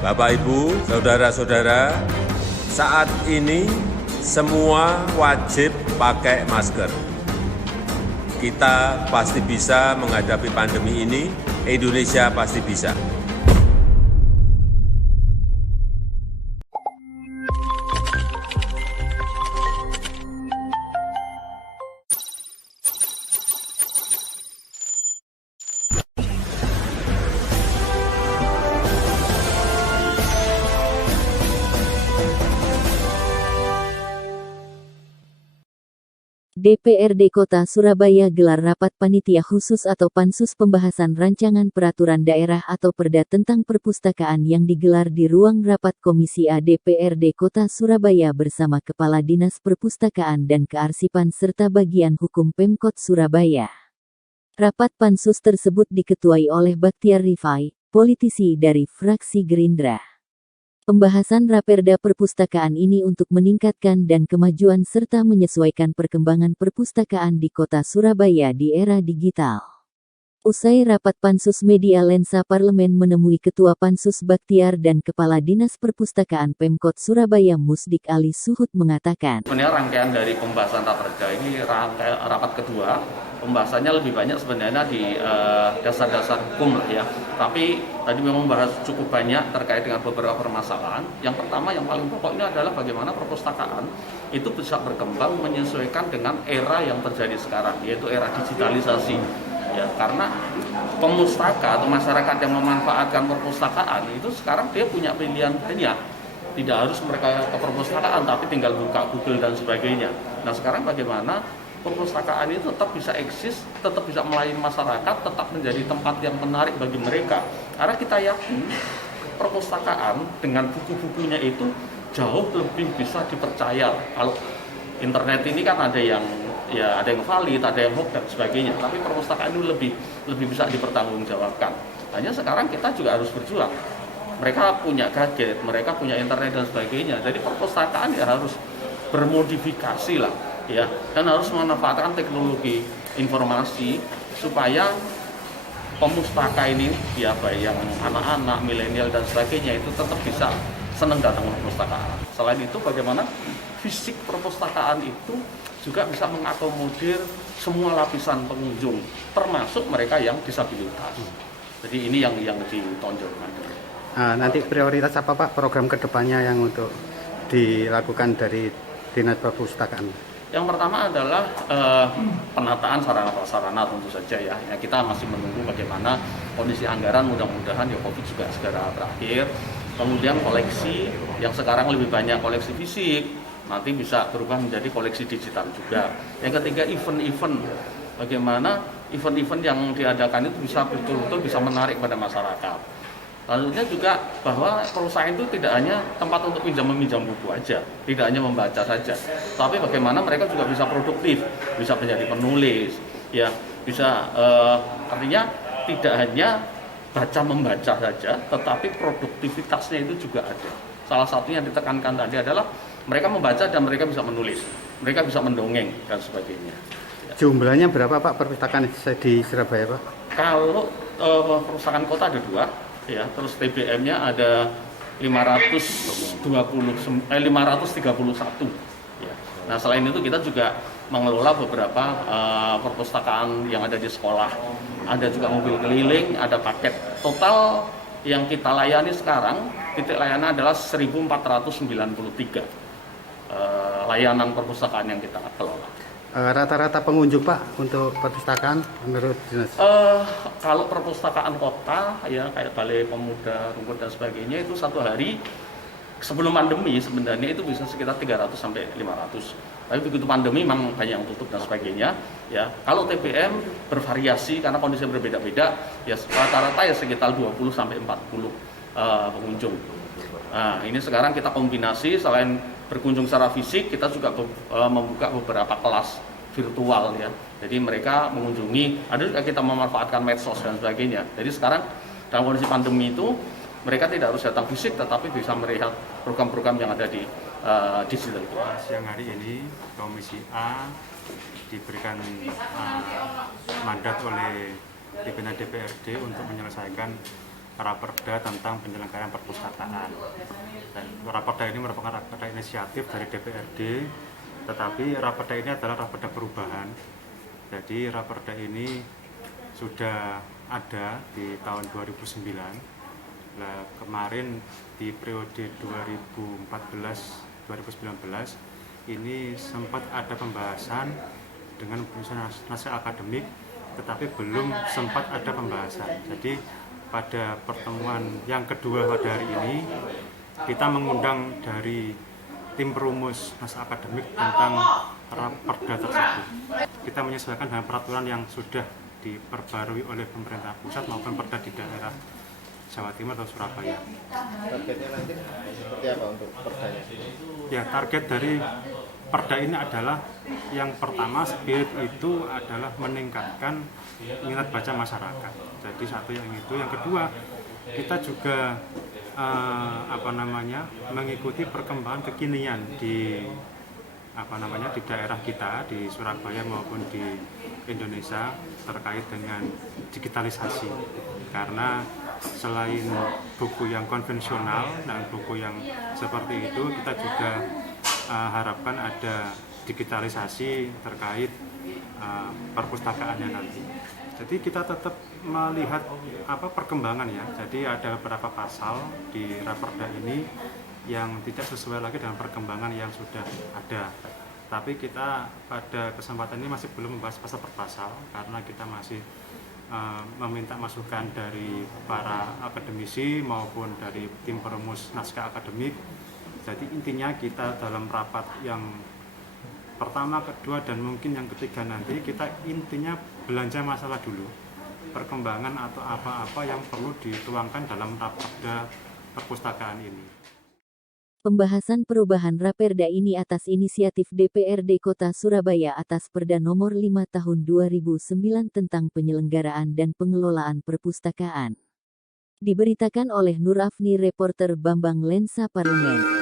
Bapak, Ibu, saudara-saudara, saat ini semua wajib pakai masker. Kita pasti bisa menghadapi pandemi ini, Indonesia pasti bisa. DPRD Kota Surabaya gelar rapat panitia khusus atau pansus pembahasan rancangan peraturan daerah atau Perda tentang perpustakaan yang digelar di ruang rapat Komisi A DPRD Kota Surabaya bersama Kepala Dinas Perpustakaan dan Kearsipan serta bagian hukum Pemkot Surabaya. Rapat pansus tersebut diketuai oleh Baktiar Rifai, politisi dari fraksi Gerindra. Pembahasan Raperda Perpustakaan ini untuk meningkatkan dan kemajuan serta menyesuaikan perkembangan perpustakaan di Kota Surabaya di era digital. Usai rapat Pansus Media Lensa Parlemen menemui Ketua Pansus Baktiar dan Kepala Dinas Perpustakaan Pemkot Surabaya Musdik Ali Suhud mengatakan, sebenarnya rangkaian dari pembahasan Raperda ini rapat kedua. Pembahasannya lebih banyak sebenarnya di dasar-dasar hukum lah ya. Tapi tadi memang membahas cukup banyak terkait dengan beberapa permasalahan. Yang pertama yang paling pokok ini adalah bagaimana perpustakaan itu bisa berkembang menyesuaikan dengan era yang terjadi sekarang, yaitu era digitalisasi. Ya, karena pemustaka atau masyarakat yang memanfaatkan perpustakaan itu sekarang dia punya pilihan banyak. Tidak harus mereka ke perpustakaan, tapi tinggal buka Google dan sebagainya. Nah sekarang bagaimana perpustakaan itu tetap bisa eksis, tetap bisa melayani masyarakat, tetap menjadi tempat yang menarik bagi mereka. Karena kita yakin perpustakaan dengan buku-bukunya itu jauh lebih bisa dipercaya. Kalau internet ini kan ada yang valid, ada yang hoax dan sebagainya. Tapi perpustakaan itu lebih bisa dipertanggungjawabkan. Hanya sekarang kita juga harus berjuang. Mereka punya gadget, mereka punya internet dan sebagainya. Jadi perpustakaan ya harus bermodifikasi lah. Ya, dan harus memanfaatkan teknologi informasi supaya pemustaka ini ya baik yang anak-anak, milenial dan sebagainya itu tetap bisa senang datang ke perpustakaan. Selain itu bagaimana fisik perpustakaan itu juga bisa mengakomodir semua lapisan pengunjung, termasuk mereka yang disabilitas. Jadi ini yang ditonjolkan. Nanti prioritas apa Pak program kedepannya yang untuk dilakukan dari Dinas Perpustakaan? Yang pertama adalah penataan sarana-prasarana tentu saja ya. Kita masih menunggu bagaimana kondisi anggaran, mudah-mudahan ya COVID juga segera berakhir. Kemudian koleksi yang sekarang lebih banyak koleksi fisik, nanti bisa berubah menjadi koleksi digital juga. Yang ketiga event-event, bagaimana event-event yang diadakan itu bisa betul-betul bisa menarik pada masyarakat. Lalunya juga bahwa perusahaan itu tidak hanya tempat untuk meminjam buku aja, tidak hanya membaca saja, tapi bagaimana mereka juga bisa produktif, bisa menjadi penulis, ya bisa artinya tidak hanya membaca saja, tetapi produktivitasnya itu juga ada. Salah satunya yang ditekankan tadi adalah mereka membaca dan mereka bisa menulis, mereka bisa mendongeng dan sebagainya. Jumlahnya berapa Pak perpustakaan di Surabaya Pak? Kalau perpustakaan kota ada 2. Ya, terus TBM-nya ada 531. Ya. Nah, selain itu kita juga mengelola beberapa perpustakaan yang ada di sekolah. Ada juga mobil keliling, ada paket. Total yang kita layani sekarang, titik layanan adalah 1493 layanan perpustakaan yang kita kelola. Rata-rata pengunjung Pak untuk perpustakaan menurut dinas? Kalau perpustakaan kota ya kayak Balai Pemuda, Rumput dan sebagainya itu satu hari sebelum pandemi sebenarnya itu bisa sekitar 300 sampai 500. Tapi begitu pandemi memang banyak yang tutup dan sebagainya. Ya, kalau TBM bervariasi karena kondisinya berbeda-beda, ya rata-rata ya sekitar 20 sampai 40 pengunjung. Nah, ini sekarang kita kombinasi selain berkunjung secara fisik, kita juga membuka beberapa kelas virtual ya. Jadi mereka mengunjungi, ada juga kita memanfaatkan medsos dan sebagainya. Jadi sekarang dalam kondisi pandemi itu mereka tidak harus datang fisik, tetapi bisa melihat program-program yang ada di digital. Siang hari ini Komisi A diberikan mandat oleh pimpinan DPRD untuk menyelesaikan Raperda tentang penyelenggaraan perpustakaan. Dan Raperda ini merupakan Raperda inisiatif dari DPRD, tetapi Raperda ini adalah Raperda perubahan. Jadi Raperda ini sudah ada di tahun 2009. Nah, kemarin di periode 2014-2019 ini sempat ada pembahasan dengan penyusunan naskah akademik, tetapi belum sempat ada pembahasan. Jadi pada pertemuan yang kedua pada hari ini kita mengundang dari tim perumus naskah akademik tentang Raperda tersebut. Kita menyesuaikan dengan peraturan yang sudah diperbarui oleh pemerintah pusat maupun perda di daerah Jawa Timur atau Surabaya. Targetnya nanti seperti apa untuk perdanya? Ya, target dari perda ini adalah yang pertama, spirit itu adalah meningkatkan minat baca masyarakat. Jadi satu yang itu, yang kedua kita juga mengikuti perkembangan kekinian di di daerah kita di Surabaya maupun di Indonesia terkait dengan digitalisasi. Karena selain buku yang konvensional dan buku yang seperti itu, kita juga harapkan ada digitalisasi terkait perpustakaannya nanti. Jadi kita tetap melihat perkembangan ya. Jadi ada beberapa pasal di Raperda ini yang tidak sesuai lagi dengan perkembangan yang sudah ada. Tapi kita pada kesempatan ini masih belum membahas pasal per pasal karena kita masih meminta masukan dari para akademisi maupun dari tim perumus naskah akademik. Jadi intinya kita dalam rapat yang pertama, kedua, dan mungkin yang ketiga nanti kita intinya belanja masalah dulu, perkembangan atau apa-apa yang perlu dituangkan dalam Raperda perpustakaan ini. Pembahasan perubahan Raperda ini atas inisiatif DPRD Kota Surabaya atas Perda Nomor 5 Tahun 2009 tentang penyelenggaraan dan pengelolaan perpustakaan. Diberitakan oleh Nur Afni, reporter Bambang Lensa Parlemen.